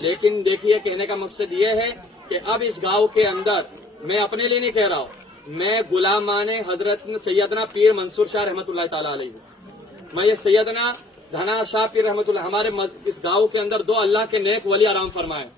لیکن دیکھیے کہنے کا مقصد یہ ہے کہ اب اس گاؤں کے اندر میں اپنے لیے نہیں کہہ رہا ہوں، میں غلامان حضرت سیدنا پیر منصور شاہ رحمۃ اللہ تعالیٰ علیہ ہوں۔ میں یہ سیدنا دھنا شاہ پیر رحمۃ اللہ، ہمارے اس گاؤں کے اندر 2 اللہ کے نیک ولی آرام فرمائے،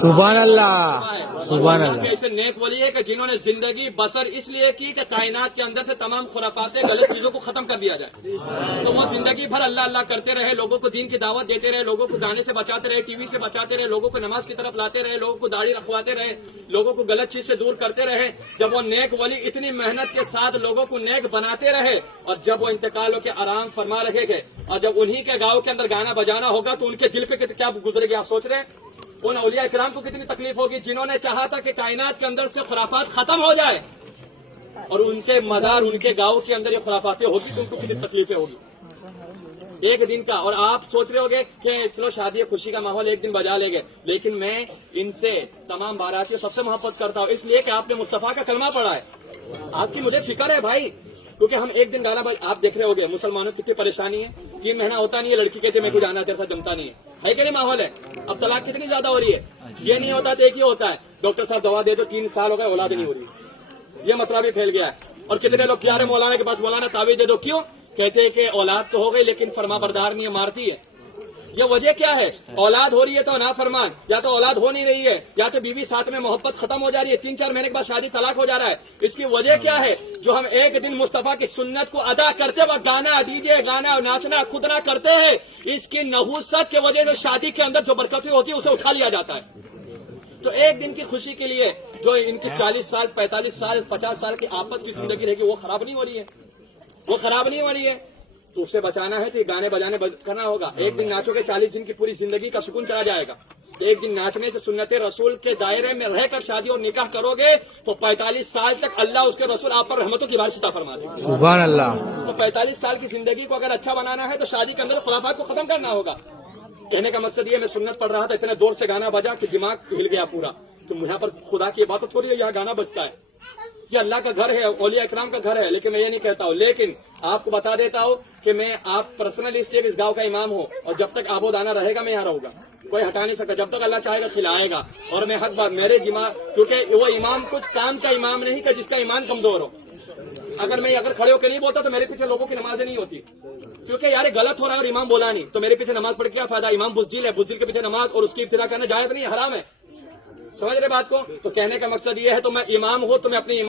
سبحان اللہ، سبحان اللہ کے اللہ۔ ایسے نیک ولی ہے کہ جنہوں نے زندگی بسر اس لیے کی کہ کائنات کے اندر سے تمام خرافات غلط چیزوں کو ختم کر دیا جائے، تو وہ زندگی بھر اللہ اللہ کرتے رہے، لوگوں کو دین کی دعوت دیتے رہے، لوگوں کو گانے سے بچاتے رہے، ٹی وی سے بچاتے رہے، لوگوں کو نماز کی طرف لاتے رہے، لوگوں کو داڑھی رکھواتے رہے، لوگوں کو غلط چیز سے دور کرتے رہے۔ جب وہ نیک ولی اتنی محنت کے ساتھ لوگوں کو نیک بناتے رہے اور جب وہ انتقال ہو کے آرام فرما رہے گے اور جب انہی کے گاؤں کے اندر گانا بجانا ہوگا تو ان کے دل پہ کیا گزرے گی آپ سوچ رہے ہیں؟ ان اولیاء اکرام کو کتنی تکلیف ہوگی جنہوں نے چاہا تھا کہ کائنات کے اندر سے خرافات ختم ہو جائے، اور ان کے مزار ان کے گاؤں کے اندر یہ خرافاتیں ہوگی تو ان کو کتنی تکلیفیں ہوگی ایک دن کا۔ اور آپ سوچ رہے ہوگے کہ چلو شادی خوشی کا ماحول ایک دن بجا لے گے، لیکن میں ان سے تمام باراتیوں سب سے محبت کرتا ہوں، اس لیے کہ آپ نے مصطفیٰ کا کلمہ پڑھا ہے۔ آپ کی مجھے فکر ہے بھائی، کیونکہ ہم ایک دن گانا آپ دیکھ رہے ہوگے مسلمانوں کی کتنی پریشانی ہے، 3 مہینہ ہوتا نہیں ہے، لڑکی کہتے میرے کو جانا تیرے ساتھ جمتا نہیں ہے کہ نہیں ماحول ہے؟ اب طلاق کتنی زیادہ ہو رہی ہے، یہ نہیں ہوتا تو ایک ہی ہوتا ہے، ڈاکٹر صاحب دوا دے دو 3 سال ہو گئے اولاد نہیں ہو رہی، یہ مسئلہ بھی پھیل گیا ہے۔ اور کتنے لوگ کیا رہے مولانا کے پاس، مولانا تعویذ دے دو، کیوں؟ کہتے ہیں کہ اولاد تو ہو گئی لیکن فرما بردار نہیں ہے، مارتی ہے۔ یہ وجہ کیا ہے؟ اولاد ہو رہی ہے تو نافرمان، یا تو اولاد ہو نہیں رہی ہے، یا تو بیوی ساتھ میں محبت ختم ہو جا رہی ہے، 3-4 مہینے کے بعد شادی طلاق ہو جا رہا ہے۔ اس کی وجہ کیا ہے؟ جو ہم ایک دن مصطفیٰ کی سنت کو ادا کرتے وقت گانا ڈی جے گانا ناچنا کودنا کرتے ہیں، اس کی نحوست کی وجہ سے شادی کے اندر جو برکتیں ہوتی ہے اسے اٹھا لیا جاتا ہے۔ تو ایک دن کی خوشی کے لیے جو ان کی 40 سال 45 سال 50 سال کی آپس کی زندگی رہے گی وہ خراب نہیں ہو رہی ہے، وہ خراب نہیں ہو رہی ہے، تو اسے بچانا ہے تو یہ گانے بجانے کرنا ہوگا۔ ایک دن ناچو گے 40 دن کی پوری زندگی کا سکون چلا جائے گا، ایک دن ناچنے سے سنت رسول کے دائرے میں رہ کر شادی اور نکاح کرو گے تو 45 سال تک اللہ اس کے رسول آپ پر رحمتوں کی بارش عطا فرما دے گا۔ سبحان اللہ۔ تو 45 سال کی زندگی کو اگر اچھا بنانا ہے تو شادی کے اندر خرافات کو ختم کرنا ہوگا۔ کہنے کا مقصد یہ، میں سنت پڑھ رہا تھا، اتنے دور سے گانا بجا کہ دماغ ہل گیا پورا، تو یہاں پر خدا کی عبادت ہو رہی ہے، یہاں گانا بجتا ہے، یہ اللہ کا گھر ہے، اولیاء اکرام کا گھر ہے، لیکن میں یہ نہیں کہتا ہوں۔ لیکن آپ کو بتا دیتا ہوں کہ میں آپ پرسنلی اس گاؤں کا امام ہوں، اور جب تک آب و دانا رہے گا میں یہاں رہوں گا، کوئی ہٹا نہیں سکتا، جب تک اللہ چاہے گا کھلائے گا۔ اور میں حق بات میرے دماغ، کیونکہ وہ امام کچھ کام کا امام نہیں کہ جس کا ایمان کمزور ہو۔ اگر کھڑے ہو کے نہیں بولتا تو میرے پیچھے لوگوں کی نمازیں نہیں ہوتی، کیونکہ یار غلط ہو رہا ہے اور امام بولا نہیں تو میرے پیچھے نماز پڑھ کے کیا فائدہ؟ امام بزدل ہے، بزدل کے پیچھے نماز اور اس کی ابتدا کرنا جائز نہیں، حرام ہے۔ سمجھ رہے بات کو؟ تو کہنے کا مقصد یہ ہے، تو میں امام ہوں تو میں اپنی